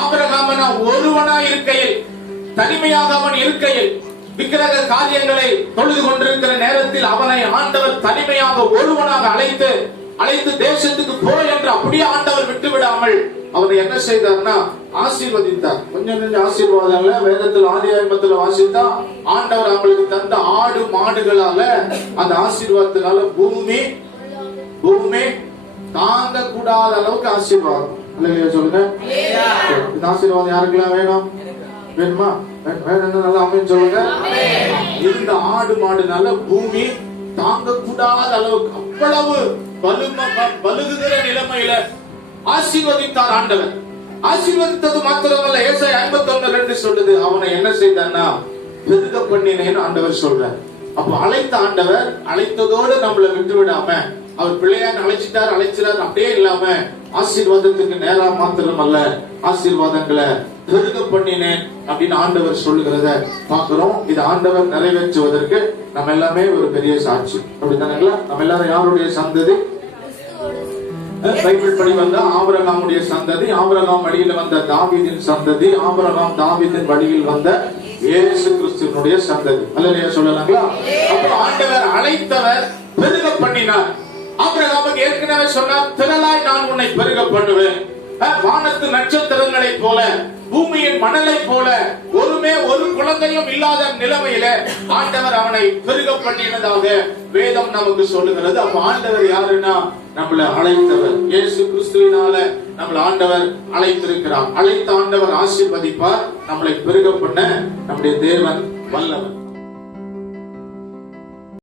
Abraham ஒருவனா இருக்கையில், தனிமையாக அவன் இருக்கையில், விக்கிரக காரியங்களை தொழுது கொண்டிருக்கிற நேரத்தில் அவனை ஆண்டவர் தனிமையாக ஒருவனாக அழைத்து தேசத்துக்கு போ என்று அப்படியே ஆண்டவர் விட்டு விடாமல் அவரை என்ன செய்தார்னா ஆசீர்வதித்தார். கொஞ்சம் ஆசீர்வாதம் வேதத்தில் ஆதியாகமத்தில் வாசித்தா ஆண்டவர் அவங்களுக்கு தந்த ஆடு மாடுகளால அந்த ஆசீர்வாதத்தினால பூமி தாங்க கூடாத அளவுக்கு ஆசீர்வாதம். சொல்லுங்க, இந்த ஆசீர்வாதம் யாருக்கெல்லாம் வேணும்? வேணுமா? வேணும் அப்படின்னு சொல்லுங்க. இந்த ஆடு மாடுனால பூமி தாங்க கூடாத அளவுக்கு அவ்வளவு பலுகுகிற நிலைமையில ஆசீர்வதித்தார் ஆண்டவர். ஆசீர்வதித்தது மாத்திரமல்ல, ஏசாயா 51:2 சொல்லுது, அவனை என்ன செய்தான்னா பெருக பண்ணினேன்னு ஆண்டவர் சொல்றார். அப்ப அழைத்த ஆண்டவர் அழைத்ததோடு நம்மளை விட்டு விடாம, அவர் பிள்ளையான அழைச்சிட்டார் அப்படியே இல்லாம ஆசீர்வாதத்துக்கு நேரா மாத்திரம் அல்ல, ஆசீர்வாதங்களை பெருக பண்ணினேன் அப்படின்னு ஆண்டவர் சொல்லுகிறத பாக்குறோம். இது ஆண்டவர் நிறைவேற்றுவதற்கு நம்ம எல்லாமே ஒரு பெரிய சாட்சி. அப்படித்தானுங்களா? நம்ம எல்லாரும் யாருடைய சந்ததி? பைபிள் படி வந்த ஆபிரகாமுடைய சந்ததி, ஆபிரகாம் வழியில் வந்த தாவீதின் சந்ததி, ஆபிரகாம் தாவீதின் வழியில் வந்த இயேசு கிறிஸ்துவினுடைய சந்ததி. அல்லேலூயா சொல்லலாங்களா? அப்ப ஆண்டவர் அழைத்தவர் பெருக பண்ணினார். ஆபிரகாமுக்கு ஏற்கனவே சொன்னார், திரளாய் நான் உன்னை பெருக பண்ணுவேன். வானத்து நட்சத்திரங்களை போல, பூமியின் மணலை போல, ஒரு குழந்தையும் இல்லாத நிலைமையில ஆண்டவர் அவனை பெருக பண்ணினதாக வேதம் நமக்கு சொல்லுகிறது. அப்ப ஆண்டவர் யாருன்னா நம்மளை அழைத்தவர். இயேசு கிறிஸ்துவினால நம்மளை ஆண்டவர் அழைத்திருக்கிறார். அழைத்த ஆண்டவர் ஆசீர்வதிப்பார். நம்மளை பெருக பண்ண நம்முடைய தேவன் வல்லவர்.